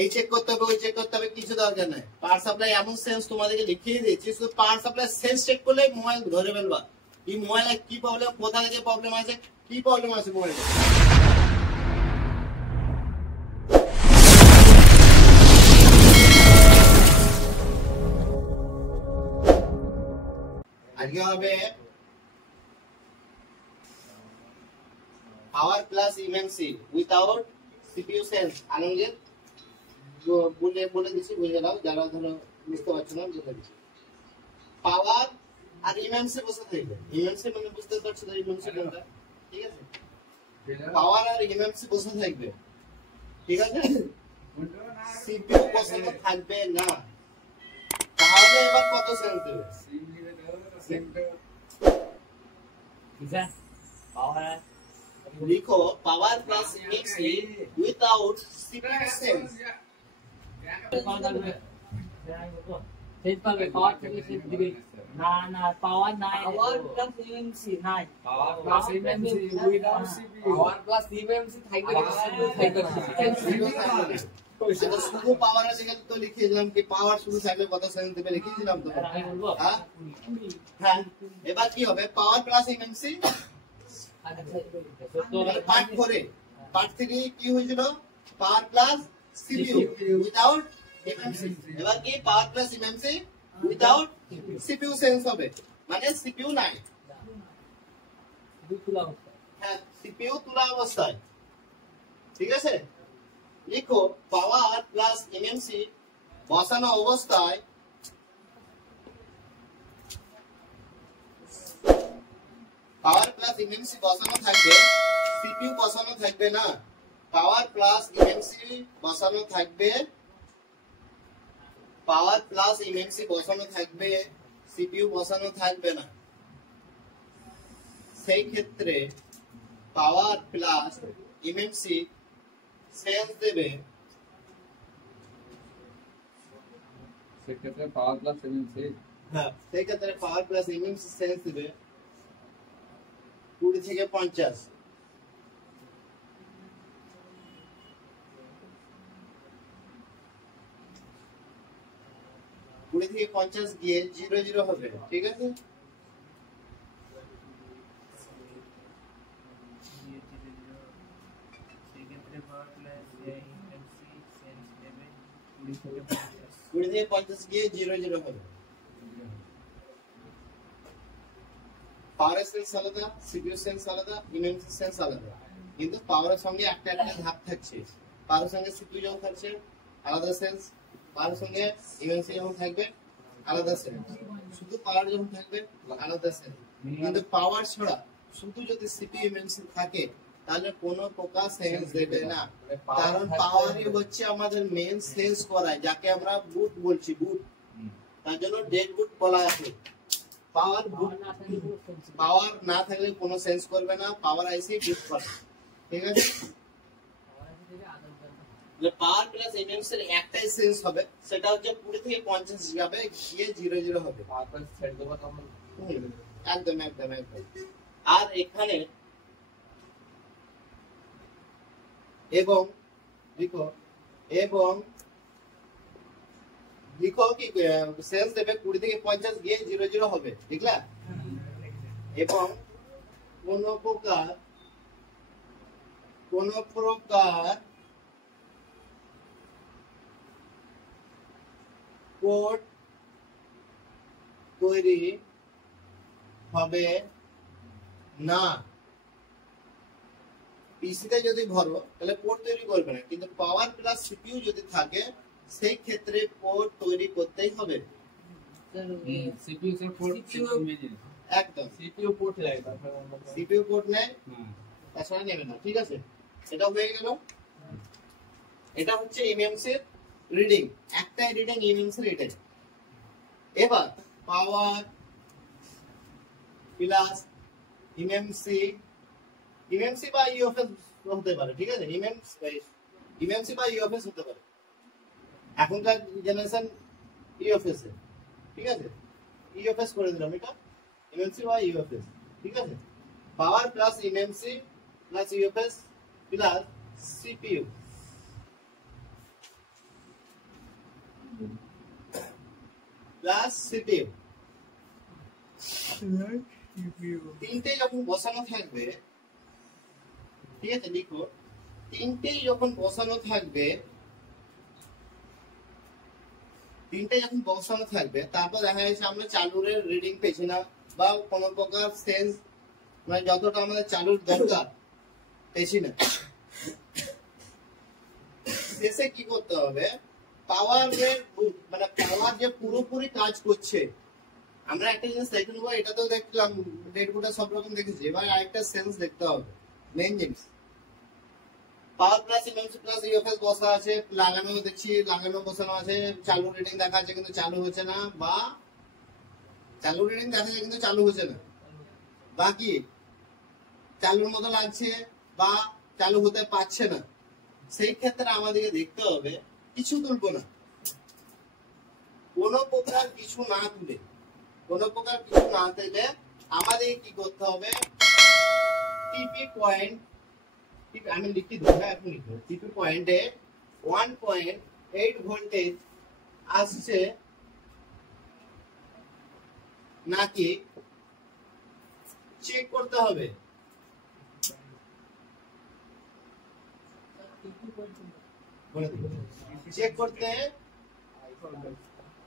এই চেক করতে হবে, ওই চেক করতে হবে, কিছু দরকার নাই। পাওয়ার সাপ্লাই এমন সেন্স তোমাদেরকে দেখিয়ে দিয়েছি, শুধু পাওয়ার সাপ্লাই সেন্স চেক করলে মোবাইল ধরে ফেলবা। এই মোবাইলে কি প্রবলেম, কোথা থেকে প্রবলেম আছে, কি প্রবলেম আছে মোবাইলে। আজকে হবে পাওয়ার plus EMC without CPU sense. আনন্দের বলে দিচ্ছি, বুঝে নাও, যারা ধরো বুঝতে পারছো না বলে দিচ্ছি। পাওয়ার আর ইএমসি বসে থাকবে। ইএমসি মানে বুঝতে পারছো তো, ইএমসি কোনটা, ঠিক আছে? পাওয়ার আর ইএমসি বসে থাকবে, ঠিক আছে? সিপিইউ বসানো থাকবে না। তাহলে এবার কত সেন্স দেবে? পাওয়ার লিখো power plus EMC without CPU sense. Power থেকে সেট দিবে না, না পাওয়ার নাই, পাওয়ার প্লাস ইএমসি নাই, পাওয়ার প্লাস ইএমসি উইদাউট সিপিইউ, পাওয়ার প্লাস ইএমসি থাকবে সেটা শুধু পাওয়ার আছে, তো লিখে দিলাম কি পাওয়ার শুধু থাকলে কত সেন্স দেবে লিখে দিলাম তো। হ্যাঁ, এবার কি হবে? পাওয়ার প্লাস ইএমসি পার্ট 4 এ, পার্ট 3 কি হয়েছিল? Power plus CPU without EMC. এবার কি পাওয়ার plus EMC without CPU sense হবে, মানে সিপিইউ নাই। হ্যাঁ, সিপিইউ তুলা অবস্থায়, ঠিক আছে? লিখো পাওয়ার প্লাস ইএমসি বসানো অবস্থায় পাওয়ার প্লাস ইএমসি বসানো থাকবে, সিপিইউ বসানো থাকবে না। পাওয়ার প্লাস ইএমসি বসানো থাকবে, পাওয়ার প্লাস ইএমসি বসানো থাকবে, সিপিইউ বসানো থাকবে না। সেই ক্ষেত্রে পাওয়ার প্লাস ইএমসি সেন্স দেবে, সেক্ষেত্রে পাওয়ার প্লাস ইএমসি, হ্যাঁ সেই ক্ষেত্রে পাওয়ার প্লাস ইএমসি সেন্স দেবে 20 থেকে 50। 20 থেকে 50 গিয়ে 00 হবে, ঠিক আছে? কুড়ি থেকে 50 গিয়ে 00 হবে। পাওয়ার সেন্স আলাদা, সিপিইউ সেন্স আলাদা, ইএমসি সেন্স আলাদা, কিন্তু পাওয়ারের সঙ্গে একটা একটা ধাপ থাকছে। পাওয়ারের সঙ্গে সিপিইউ যখন থাকছে আলাদা সেন্স, পাওয়ারের সঙ্গে ইএমসি যখন থাকবে আলাদা সেন্স, শুধু পাওয়ার যখন থাকবে আলাদা সেন্স। কিন্তু পাওয়ার ছাড়া শুধু যদি সিপিইউ ইএমসি থাকে তাহলে কোনো প্রকার সেন্স দেবে না, কারণ পাওয়ারই হচ্ছে আমাদের মেইন সেন্স করায়, যাকে আমরা বুট বলছি, বুট। তার জন্য ডেড বুট বলা আছে। পাওয়ার পাওয়ার না থাকলে কোনো সেন্স করবে না, পাওয়ার আইসি বুট করে, ঠিক আছে? পাওয়ার প্লাস ইএমসি এর একটাই সেন্স হবে, সেটা হচ্ছে 20 থেকে 50 যাবে গিয়ে 00 হবে। একদম একদম একদম। আর এখানে এবং লিখো, এবং লিখো কি সেন্স দেবে 20 থেকে 50 গিয়ে 00 হবে, দেখলা? এবং কোন প্রকার কোড তৈরি হবে না। পিসিতে যদি ভরো তাহলে পোর্ট তৈরি করবে না, কিন্তু পাওয়ার প্লাস সিপিইউ যদি থাকে সেই ক্ষেত্রে পোর্ট তৈরি করতেই হবে। সিপিইউ এর পোর্ট একদম সিপিইউ পোর্ট লাগে, সিপিইউ পোর্ট নেই, তাছাড়া নেবে না, ঠিক আছে? এটা হয়ে গেল। এটা হচ্ছে ইএমসি এর রিডিং, একটাই রিডিং ইএমসি এর এটাই। এবার পাওয়ার প্লাস ইএমসি, ইএমসি বা ইউএফএস হতে পারে, ঠিক আছে? ইএমসি বা ইউএফএস হতে পারে, এখনকার জেনারেশন ইউএফএস এর, ঠিক আছে? ইউএফএস করে দিলাম, এটা ইএমসি বা ইউএফএস, ঠিক আছে? পাওয়ার plus EMC plus UFS plus CPU plus CPU তিনটে যখন বসানো থাকবে, ঠিক আছে লিখো, তিনটেই যখন বসানো থাকবে, তারপর দেখা যাচ্ছে আমরা চালুর রিডিং পেয়েছি না বা কোন প্রকার সেন্স মানে যতটা আমাদের চালুর দরকার পেয়েছি না। শেষে কি করতে হবে, পাওয়ার মানে পাওয়ার যে পুরোপুরি কাজ করছে, আমরা একটা জিনিস দেখে নেবো, এটা তো দেখলাম ডেটবোর্ডে সব রকম দেখেছি, এবার আরেকটা সেন্স দেখতে হবে, মেইন জিনিস। পাওয়ার প্লাস ইএমসি প্লাস ইউএফএস বসা আছে, লাগানো দেখছি, লাগানো বসানো আছে, চালু রিডিং দেখা আছে কিন্তু চালু হচ্ছে না, বা চালু রিডিং দেখা যাচ্ছে কিন্তু চালু হচ্ছে না, বাকি চালুর মতো লাগছে বা চালু হতে পারছে না। সেই ক্ষেত্রে আমাদেরকে দেখতে হবে, কিছু তুলবো না, কোনো প্রকার কিছু না তুলে, আমাদের কি করতে হবে, টিপি পয়েন্ট, আমি লিখতে দেবো, এখন লিখবো, টিপি পয়েন্টে 1.8 ভোল্টেজ আসছে নাকি চেক করতে হবে। চেক করতে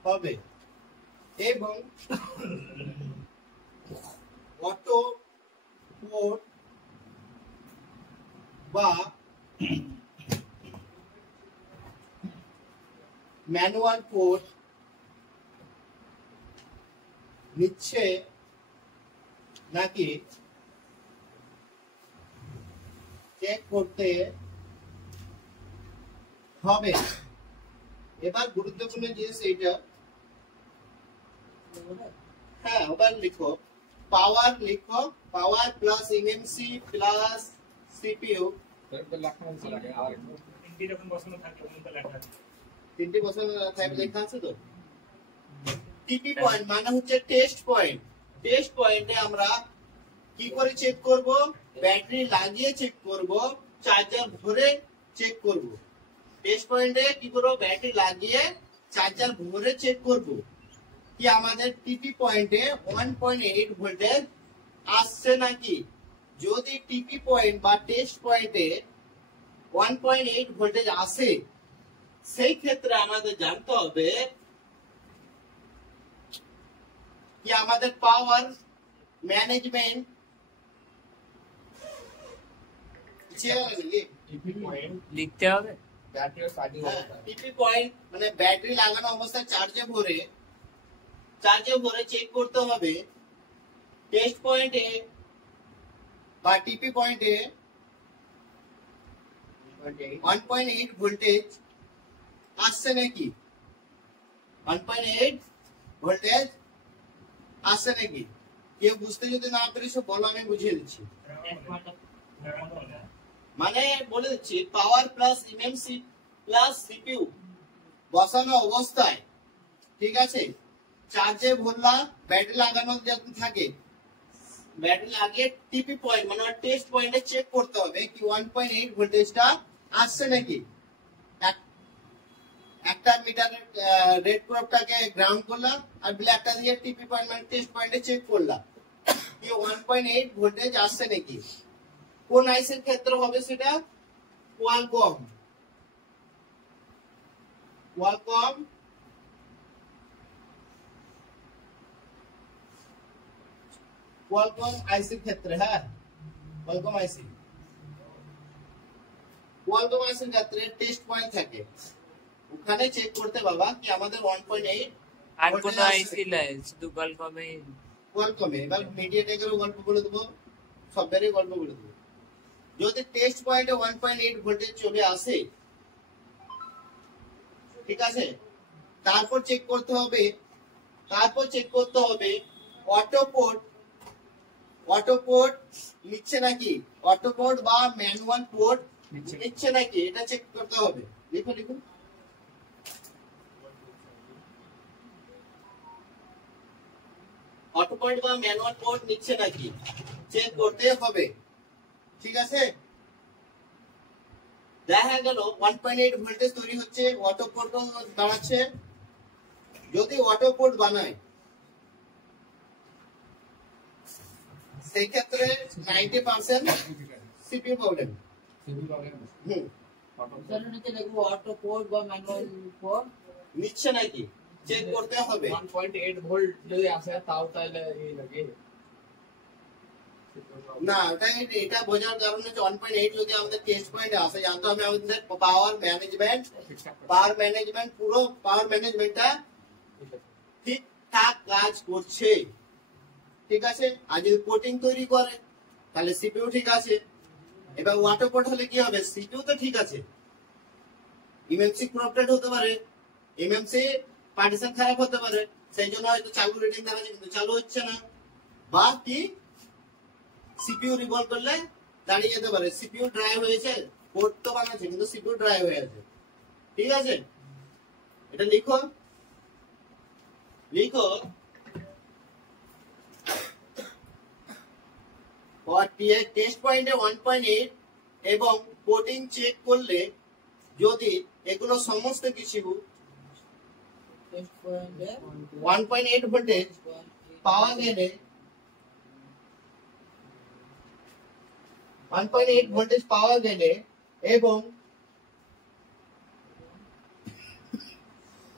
হবে এবং অটো পোর্ট বা ম্যানুয়াল পোর্ট নিচ্ছে নাকি চেক করতে হবে। এবার গুরুত্বপূর্ণ জিনিস এইটা, হ্যাঁ ওবার লিখো, পাওয়ার লিখো, power plus MMC plus CPU, তিনটি বসানো থাকে লেখা আছে তো। টিপি পয়েন্ট মানে হচ্ছে টেস্ট পয়েন্ট, টেস্ট পয়েন্টে আমরা কি করে চেক করব, ব্যাটারি লাগিয়ে চেক করব, চার্জার ভরে চেক করব। টেস্ট পয়েন্টে কি করব, ব্যাটারি লাগিয়ে চার্জার ভরে চেক করব কি আমাদের টিপি পয়েন্টে 1.8 ভোল্টেজ আসছে নাকি। যদি টিপি পয়েন্ট বা টেস্ট পয়েন্টে 1.8 ভোল্টেজ আসে, সেই ক্ষেত্রে আমাদের জানতে হবে কি আমাদের পাওয়ার ম্যানেজমেন্ট লিখতে হবে। টিপি পয়েন্ট মানে ব্যাটারি লাগানো অবস্থায় চার্জে ভরে চেক করতে হবে টেস্ট পয়েন্টে বা টিপি পয়েন্টে 1.8 ভোল্টেজ আসছে নাকি, 1.8 ভোল্টেজ আসছে নাকি। কেউ বুঝতে যদি না পারিস বলো, আমি বুঝিয়ে দিচ্ছি। মানে বলে দিচ্ছি, power plus MMC plus CPU বসানো অবস্থায়, ঠিক আছে, চার্জে ভরলাম, ব্যাটারি লাগানো যখন থাকে, ব্যাটারি লাগিয়ে টিপি পয়েন্ট মানে টেস্ট পয়েন্টে চেক করতে হবে কি 1.8 ভোল্টেজটা আসছে নাকি। একটা মিটারের রেড প্রবটাকে গ্রাউন্ড করলাম আর ব্ল্যাকটা দিয়ে টিপি পয়েন্ট মানে টেস্ট পয়েন্টে চেক করলাম কি 1.8 ভোল্টেজ আসছে নাকি। কোন আইসির ক্ষেত্রে হবে সেটা, কোয়ালকম আইসির ক্ষেত্রে, হ্যাঁ কোয়ালকম আইসির ক্ষেত্রে টেস্ট পয়েন্ট থাকে, ওখানে চেক করতে বাবা কি আমাদের 1.8 আর কোন আইসি লাই শুধু কোয়ালকমে। এবার মিডিয়াটেকেরও গল্প বলে দেবো, সফটওয়্যারের গল্প বলে দেবো। যদি টেস্ট পয়েন্টে 1.8 ভোল্টেজ চলে আসে, ঠিক আছে, তারপর চেক করতে হবে অটো পোর্ট নিচ্ছে নাকি, অটো পোর্ট বা ম্যানুয়াল পোর্ট নিচ্ছে নাকি, এটা চেক করতে হবে। লিখুন অটো পোর্ট বা ম্যানুয়াল পোর্ট নিচ্ছে নাকি চেক করতে হবে, ঠিক আছে। দেখা গেল 1.8 ভোল্টেজ তৈরি হচ্ছে, অটো পোর্ট দাঁড়াচ্ছে, যদি অটো পোর্ট বানায় সেই ক্ষেত্রে 90% সিপিইউ প্রবলেম। অটো পোর্ট বা ম্যানুয়াল পোর্ট নিচ্ছে নাকি চেক করতে হবে। 1.8 ভোল্ট যদি আসে তাও তাহলে এই লাগে না এটা বোঝার কারণ হচ্ছে 1.8 যদি আমাদের টেস্ট পয়েন্টে আসে, জানতে হবে আমাদের পাওয়ার ম্যানেজমেন্ট পুরো পাওয়ার ম্যানেজমেন্টটা ঠিকঠাক কাজ করছে, ঠিক আছে। আর যদি পোর্টিং তৈরি করে তাহলে সিপিইউ ঠিক আছে। এবার অটো পোর্ট হলে কি হবে, সিপিইউ তো ঠিক আছে, এমএমসি করপ্টেড হতে পারে, এমএমসি পার্টিশন খারাপ হতে পারে, সেই জন্য হয়তো চালু রেটিং দেখাচ্ছে কিন্তু চালু হচ্ছে না, বা কি সিপিইউ রিভলভ করলে দাঁড়িয়ে যেতে পারে, সিপিইউ ড্রাই হয়েছে, পোর্ট তো বানাচ্ছে কিন্তু সিপিইউ ড্রাই হয়ে আছে, ঠিক আছে। এটা লিখো টেস্ট পয়েন্টে 1.8 এবং পোর্টিং চেক করলে যদি এগুলো সমস্ত কিছু 1.8 ভোল্টেজ পাওয়া গেলে 1.8 ভোল্টেজ পাওয়া গেলে এবং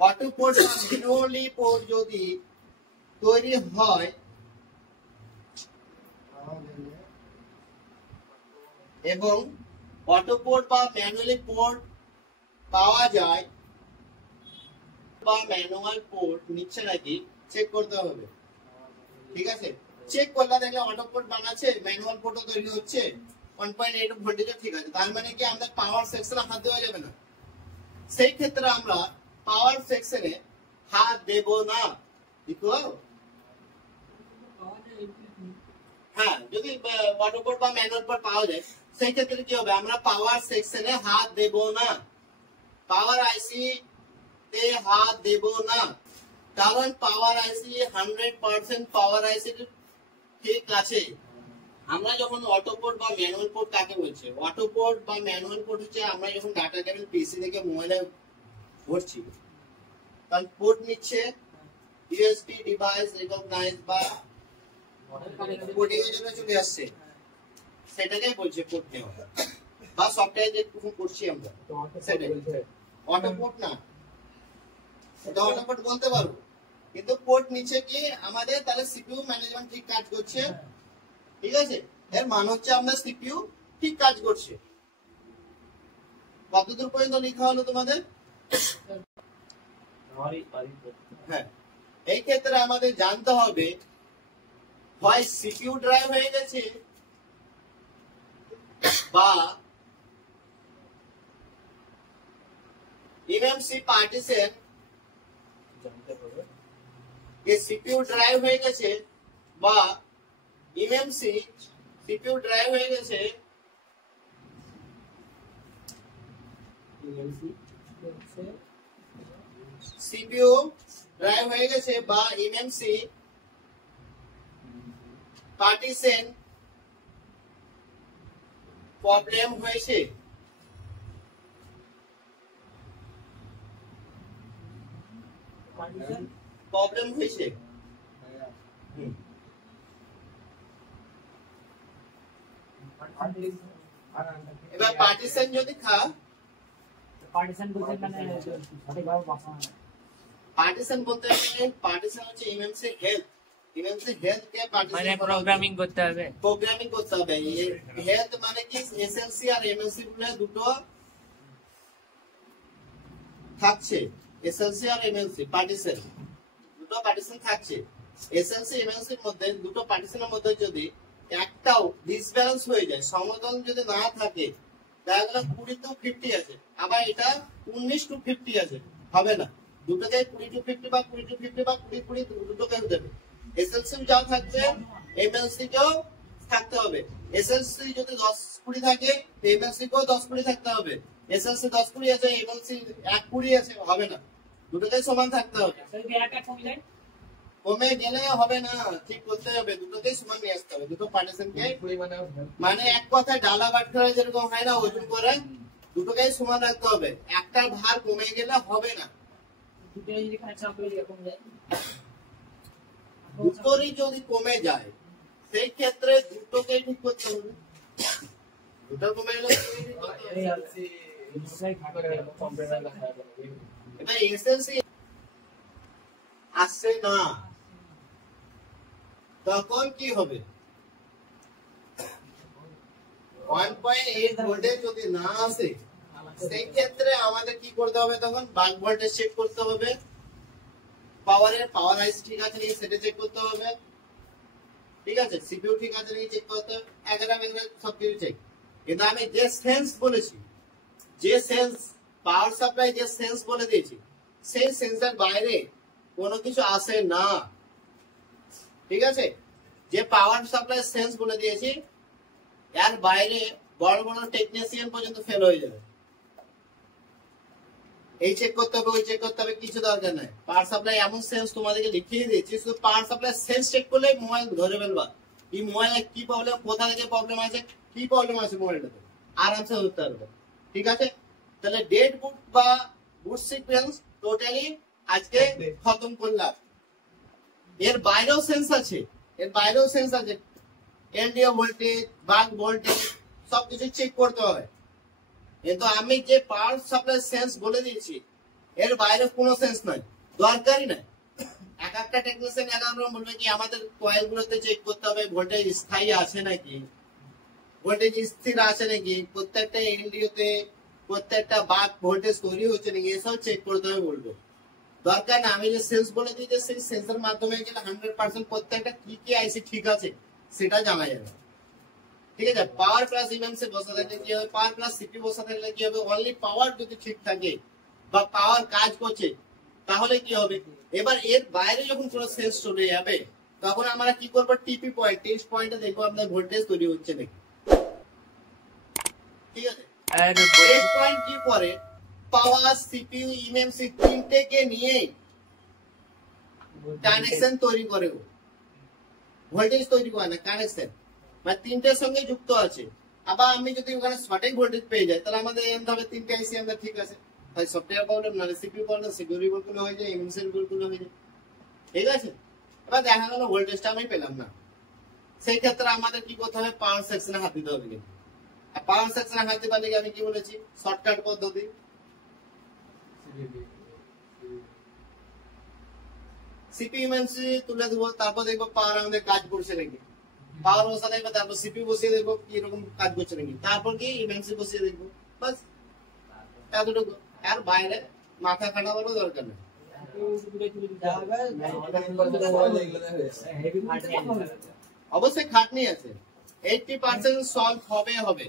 অটো পোর্ট বা ম্যানুয়ালি পোর্ট যদি তৈরি হয় এবং অটো পোর্ট বা ম্যানুয়ালি পোর্ট পাওয়া যায় বা ম্যানুয়াল পোর্ট নিচ্ছে নাকি চেক করতে হবে, ঠিক আছে। চেক করলে দেখলে অটো পোর্ট বানাচ্ছে, ম্যানুয়াল পোর্টও তৈরি হচ্ছে, 1.8 ভোল্টেজও ঠিক আছে, তার মানে কি আমাদের পাওয়ার সেকশনে হাত দেওয়া যাবে না। সেই ক্ষেত্রে আমরা পাওয়ার সেকশনে হাত দেব না, দেখো। হ্যাঁ, যদি অটো পোর্ট বা ম্যানুয়াল পোর্ট পাওয়া যায় সেই ক্ষেত্রে কি হবে, আমরা পাওয়ার সেকশনে হাত দেব না, পাওয়ার আইসি তে হাত দেব না, কারণ পাওয়ার আইসি 100% পাওয়ার আইসি ঠিক আছে। আমরা যখন অটো পোর্ট বা ম্যানুয়াল পোর্ট কাকে বলছে, অটো পোর্ট বা ম্যানুয়াল পোর্ট হচ্ছে আমরা যখন ডাটা কেবল পিসি থেকে মোবাইলে ভরছি, কারণ পোর্ট নিচ্ছে ইউএসবি ডিভাইস রিকগনাইজ বা পোর্টিং এর জন্য চলে আসছে, সেটাকে বলছে পোর্ট নেওয়া বা সফটওয়্যার যেটুকু করছি আমরা সেটাই অটো পোর্ট না, এটা অটো পোর্ট বলতে পারবো, কিন্তু পোর্ট নিচ্ছে কি আমাদের, তাহলে সিপিইউ ম্যানেজমেন্ট ঠিক কাজ করছে, ঠিক আছে। এর মানে হচ্ছে আমরা সিপিইউ ঠিক কাজ করছে। কতদূর পর্যন্ত লেখা হলো তোমাদের? হ্যাঁ, এই ক্ষেত্রে আমাদের জানতে হবে হয় সিপিইউ ড্রাইভ হয়ে গেছে বা এমএমসি পার্টিশন ये सीपीयू ड्राइव হয়ে গেছে বা এমএমসি সিপিইউ ড্রাইভ হয়ে গেছে, সিপিইউ ড্রাইভ হয়ে গেছে বা এমএমসি পার্টিশন প্রবলেম হয়েছে, প্রবলেম হয়েছে। এবার পার্টিশন যদি পার্টিশন বলতে মানে সঠিকভাবে ভাষা পার্টিশন বলতে গেলে পার্টিশন হচ্ছে এমএমসি হেলথ কে পার্টিশন মানে প্রোগ্রামিং করতে হবে, হেলথ মানে কি এসএলসি আর এমএলসি বলে দুটো থাকছে, এসএলসি আর এমএলসি পার্টিশন দুটো পার্টিশন থাকছে। এসএলসি এমএলসি এর মধ্যে দুটো পার্টিশনের মধ্যে যদি একটাও ডিসব্যালেন্স হয়ে যায়, সমতল যদি না থাকে, দেখা গেল 20-50 আছে, আবার এটা 19-50 আছে, হবে না, দুটোকে 20-50 বা 20-50 বা 20-20 দুটোকে হতে হবে। এসএলসি যা থাকবে এমএলসি কেও থাকতে হবে, এসএলসি যদি 10-20 থাকে এমএলসি কেও 10-20 থাকতে হবে, এসএলসি 10-20 আছে এমএলসি 1-20 আছে, হবে না, দুটোকে সমান থাকতে হবে। কমে গেলে হবে না, ঠিক করতে হবে, দুটোকেই সমান নিয়ে আসতে হবে, দুটো পার্টিশনকে মানে এক কথায় ডালা বাটখারা যেরকম হয় না ওজন করে দুটোকেই সমান রাখতে হবে, একটা ভার কমে গেলে হবে না, দুটোরই যদি কমে যায় সেই ক্ষেত্রে দুটোকে ঠিক করতে হবে। দুটো কমে গেলে এবার এসএলসি আসছে না, তখন কি হবে? 1.8 ভোল্টেজ যদি না আসে সেই ক্ষেত্রে আমাদের কি করতে হবে? তখন বাক ভোল্টেজ চেক করতে হবে, পাওয়ার আইস ঠিক আছে নাকি সেটা চেক করতে হবে, ঠিক আছে, সিপিইউ ঠিক আছে নাকি চেক করতে হবে, এগারা সবকিছু চেক। কিন্তু আমি যে সেন্স বলেছি, যে সেন্স পাওয়ার সাপ্লাই যে সেন্স বলে দিয়েছি, সেই সেন্সের বাইরে কোনো কিছু আসে না, ঠিক আছে। যে পাওয়ার সাপ্লাই সেন্স বলে দিয়েছি এর বাইরে বড় বড় টেকনিশিয়ান পর্যন্ত ফেল হয়ে যাবে। এই চেক করতে হবে, ওই চেক করতে হবে, কিছু দরকার নাই। পাওয়ার সাপ্লাই এমন সেন্স তোমাদেরকে লিখিয়ে দিয়েছি, শুধু পাওয়ার সাপ্লাই সেন্স চেক করলে মোবাইল ধরে ফেলবা। এই মোবাইলে কি প্রবলেম, কোথা থেকে প্রবলেম আছে, কি প্রবলেম আছে মোবাইলটাতে আরামসে ধরতে পারবে, ঠিক আছে। তাহলে ডেড বুট বা বুট সিকোয়েন্স টোটালি আজকে খতম করলাম। এর বাইরেও সেন্স আছে, এর বাইরেও সেন্স আছে, এলডিও ভোল্টেজ, বাক ভোল্টেজ সবকিছু চেক করতে হয়। কিন্তু আমি যে পাওয়ার সাপ্লাই সেন্স বলে দিয়েছি এর বাইরে কোনো সেন্স নাই, দরকারই নাই। এক একটা টেকনিশিয়ান এক এক রকম বলবে কি আমাদের কয়েল গুলোতে চেক করতে হবে ভোল্টেজ স্থায়ী আছে নাকি, ভোল্টেজ স্থির আছে নাকি, প্রত্যেকটা এলডিও তে প্রত্যেকটা বাক ভোল্টেজ তৈরি হচ্ছে নাকি, এসব চেক করতে হবে বলবে। দরকার না, আমি যে সেন্স বলে দিই যে সেই সেন্সের মাধ্যমে গেলে 100% প্রত্যেকটা কি কি আইসি ঠিক আছে সেটা জানা যাবে, ঠিক আছে। পাওয়ার প্লাস ইএমসি বসা থাকলে কি হবে, পাওয়ার প্লাস সিপি বসা থাকলে কি হবে, অনলি পাওয়ার যদি ঠিক থাকে বা পাওয়ার কাজ করছে তাহলে কি হবে। এবার এর বাইরে যখন কোনো সেন্স চলে যাবে তখন আমরা কি করবো, টিপি পয়েন্ট, টেস্ট পয়েন্টে দেখবো আপনার ভোল্টেজ তৈরি হচ্ছে নাকি, ঠিক আছে। টেস্ট পয়েন্ট কি করে, পাওয়ার সিপিইউ ইএমসি তিনটেকে নিয়ে কানেকশন তৈরি করে, ভোল্টেজ তৈরি করে না, কানেকশন মানে তিনটের সঙ্গে যুক্ত আছে। আবার আমি যদি ওখানে সঠিক ভোল্টেজ পেয়ে যাই তাহলে আমাদের এমন হবে তিনটে আইসি আমাদের ঠিক আছে, তাই সফটওয়্যার প্রবলেম না সিপিইউ প্রবলেম, সিপিইউ রিবোট গুলো হয়ে যায়, ইএমসি রিবোট গুলো হয়ে যায়, ঠিক আছে। এবার দেখা গেল ভোল্টেজটা আমি পেলাম না, সেই ক্ষেত্রে আমাদের কি করতে হবে, পাওয়ার সেকশনে হাত দিতে হবে। কিন্তু পাওয়ার সেকশনে হাত দিতে পারলে আমি কি বলেছি, শর্টকাট পদ্ধতি, সিপিইউ ইএমসি তুলে দেবো, তারপর দেখবো পাওয়ার আমাদের কাজ করছে নাকি, পাওয়ার বসা দেখবো, তারপর সিপিইউ বসিয়ে দেখবো কি রকম কাজ করছে নাকি, তারপর কি ইএমসি বসিয়ে দেখবো, বাস এতটুকু। আর বাইরে মাথা খাটাবারও দরকার নেই। অবশ্যই খাটনি আছে, 80% সলভ হবে।